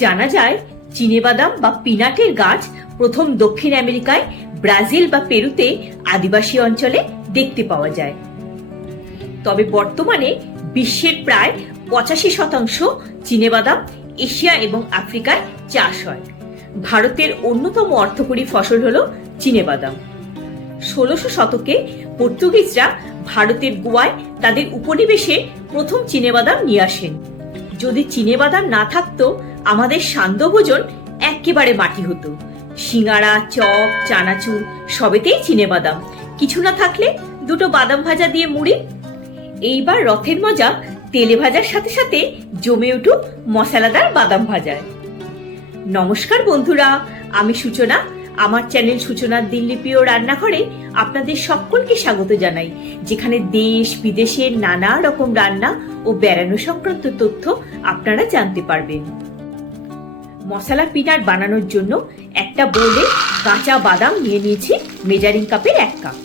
জানা যায় চিনেবাদাম বা পিনাটের গাছ প্রথম দক্ষিণ আমেরিকায় ব্রাজিল বা পেরুতে আদিবাসী অঞ্চলে দেখতে পাওয়া যায়। তবে বর্তমানে বিশ্বের প্রায় 85% চিনেবাদাম এশিয়া এবং আফ্রিকায় চাষ হয়। ভারতের অন্যতম অর্থকরী ফসল হলো চিনেবাদাম। 1600 শতকে পর্তুগিজরা ভারতের গোয়ায় তাদের উপনিবেশে প্রথম চিনেবাদাম নিয়ে আসেন। যদি চিনেবাদাম না থাকতো আমাদের সান্ধ্য ভোজন একেবারে মাটি হতো। সিঙ্গারা, চপ, চানাচুর সবেতেই চিনেবাদাম, কিছু না থাকলে দুটো বাদাম ভাজা দিয়ে মুড়ি। এইবার রথের মজা তেলে ভাজার সাথে সাথে জমে উঠুক মশলাদার বাদাম ভাজায়। নমস্কার বন্ধুরা, আমি সূচনা। আমার চ্যানেল সূচনার দিনলিপি ও রান্নাঘরে আপনাদের সকলকে স্বাগত জানাই, যেখানে দেশ বিদেশের নানা রকম রান্না ও বেড়ানো সংক্রান্ত তথ্য আপনারা জানতে পারবেন। মশলা পিনাট বানানোর জন্য একটা বোলে কাঁচা বাদাম নিয়ে নিয়েছি মেজারিং কাপের 1 কাপ।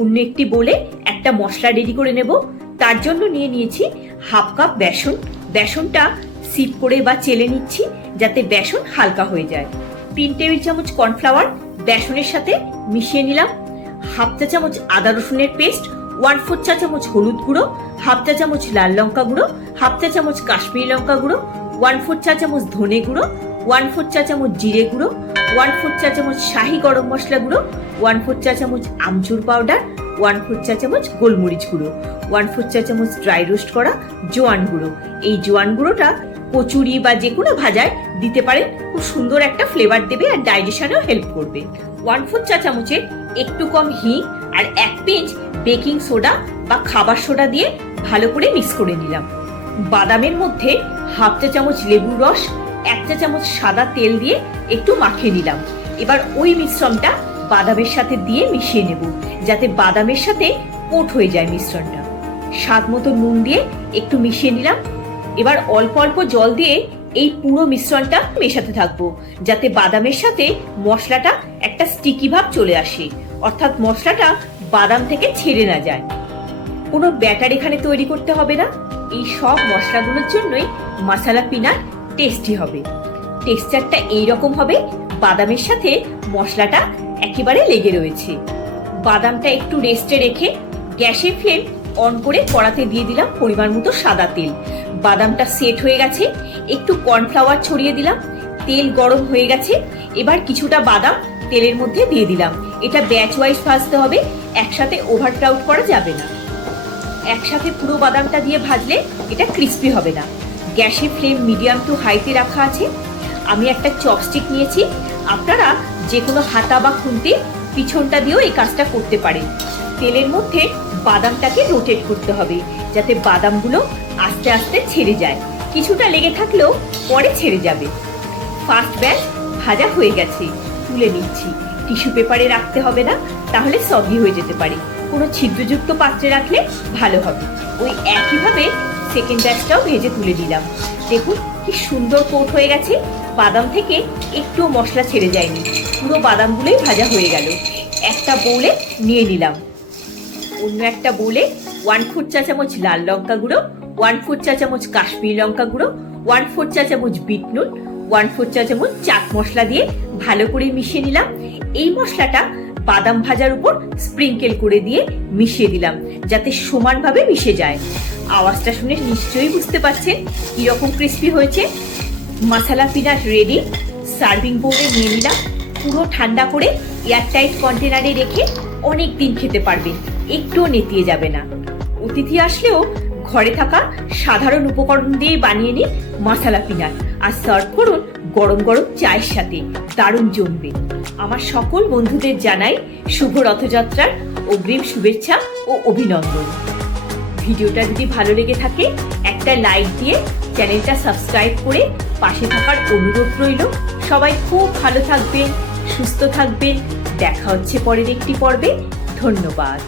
অন্য একটি বোলে একটা মশলা রেডি করে নেব। তার জন্য নিয়ে নিয়েছি 1/2 কাপ বেসন। বেসনটা সিপ করে বা চেলে নিচ্ছি যাতে বেসন হালকা হয়ে যায়। 3 টেবিল চামচ কর্নফ্লাওয়ার বেসনের সাথে মিশিয়ে নিলাম। 1/2 চা চামচ আদা রসুনের পেস্ট, 1/4 চা চামচ হলুদ গুঁড়ো, 1/2 চা চামচ লাল লঙ্কা গুঁড়ো, 1/2 চা চামচ কাশ্মীরি লঙ্কা গুঁড়ো, 1/4 চা চামচ ধনে গুঁড়ো, 1/4 চা চামচ জিরে গুঁড়ো, 1/4 চা চামচ শাহি গরম মশলা গুঁড়ো, 1/4 চা চামচ আমচুর পাউডার, 1/4 চা চামচ গোলমরিচ গুঁড়ো, 1/4 চা চামচ ড্রাই রোস্ট করা জোয়ান গুঁড়ো। এই জোয়ান গুঁড়োটা কচুরি বা যে কোনো ভাজায় দিতে পারেন, খুব সুন্দর একটা ফ্লেভার দেবে আর ডাইজেশনেও হেল্প করবে। 1/4 চা চামচের একটু কম হিং আর 1 পিঞ্চ বেকিং সোডা বা খাবার সোডা দিয়ে ভালো করে মিক্স করে নিলাম। বাদামের মধ্যে 1/2 চা চামচ লেবুর রস, 1 চা চামচ সাদা তেল দিয়ে একটু মাখিয়ে নিলাম। এবার ওই মিশ্রণটা বাদামের সাথে দিয়ে মিশিয়ে নেব যাতে বাদামের সাথে কোট হয়ে যায় মিশ্রণটা। স্বাদ মতো নুন দিয়ে একটু মিশিয়ে নিলাম। এবার অল্প অল্প জল দিয়ে এই পুরো মিশ্রণটা মেশাতে থাকবো যাতে বাদামের সাথে মশলাটা একটা স্টিকি ভাব চলে আসে, অর্থাৎ মশলাটা বাদাম থেকে ছেড়ে না যায়। কোনো ব্যাটার এখানে তৈরি করতে হবে না। এই সব মশলাগুলোর জন্যই মশলা পিনাট টেস্টি হবে। টেক্সচারটা এইরকম হবে, বাদামের সাথে মশলাটা একেবারে লেগে রয়েছে। বাদামটা একটু রেস্টে রেখে গ্যাসের ফ্লেম অন করে কড়াতে দিয়ে দিলাম পরিমাণ মতো সাদা তেল। বাদামটা সেট হয়ে গেছে, একটু কর্নফ্লাওয়ার ছড়িয়ে দিলাম। তেল গরম হয়ে গেছে, এবার কিছুটা বাদাম তেলের মধ্যে দিয়ে দিলাম। এটা ব্যাচ ওয়াইজ ভাজতে হবে, একসাথে ওভারক্রাউড করা যাবে না। একসাথে পুরো বাদামটা দিয়ে ভাজলে এটা ক্রিস্পি হবে না। গ্যাসের ফ্লেম মিডিয়াম টু হাইতে রাখা আছে। আমি একটা চপস্টিক নিয়েছি, আপনারা যে কোনো হাতা বা খুন্তি পিছনটা দিয়েও এই কাজটা করতে পারেন। তেলের মধ্যে বাদামটাকে রোটেট করতে হবে যাতে বাদামগুলো আস্তে আস্তে ছেড়ে যায়। কিছুটা লেগে থাকলেও পরে ছেড়ে যাবে। ফার্স্ট ব্যাচ ভাজা হয়ে গেছে, তুলে নিচ্ছি। টিস্যু পেপারে রাখতে হবে না, তাহলে সগি হয়ে যেতে পারে। কোনো ছিদ্রযুক্ত পাত্রে রাখলে ভালো হবে। ওই একইভাবে সেকেন্ড ব্যাচটাও ভেজে তুলে দিলাম। দেখুন কি সুন্দর কোট হয়ে গেছে, বাদাম থেকে একটু মশলা ছেড়ে যায়নি, পুরো বাদামগুলোই ভাজা হয়ে গেল। একটা বোলে নিয়ে নিলাম। অন্য একটা বোলে 1/4 চা চামচ লাল লঙ্কা গুঁড়ো, 1/4 চা চামচ কাশ্মীরি লঙ্কা গুঁড়ো, 1/4 চা চামচ বিট নুন, 1/4 চা চামচ চাট মশলা দিয়ে ভালো করে মিশিয়ে নিলাম। এই মশলাটা বাদাম ভাজার উপর স্প্রিঙ্কেল করে দিয়ে মিশিয়ে দিলাম যাতে সমানভাবে মিশে যায়। আওয়াজটা শুনে নিশ্চয়ই বুঝতে পারছেন কিরকম ক্রিস্পি হয়েছে। মশলা পিনাট রেডি। সার্ভিং বোলে নিয়ে নিলাম। পুরো ঠান্ডা করে এয়ারটাইট কন্টেনারে রেখে অনেক দিন খেতে পারবেন, একটুও নেতিয়ে যাবে না। অতিথি আসলেও ঘরে থাকা সাধারণ উপকরণ দিয়ে বানিয়ে নিন মশলা পিনাট আর সার্ভ করুন গরম গরম চায়ের সাথে, দারুণ জমবে। আমার সকল বন্ধুদের জানাই শুভ রথযাত্রার অগ্রিম শুভেচ্ছা ও অভিনন্দন। ভিডিওটা যদি ভালো লেগে থাকে একটা লাইক দিয়ে চ্যানেলটা সাবস্ক্রাইব করে পাশে থাকার অনুরোধ রইল। সবাই খুব ভালো থাকবেন, সুস্থ থাকবেন। দেখা হচ্ছে পরের একটি পর্বে। ধন্যবাদ।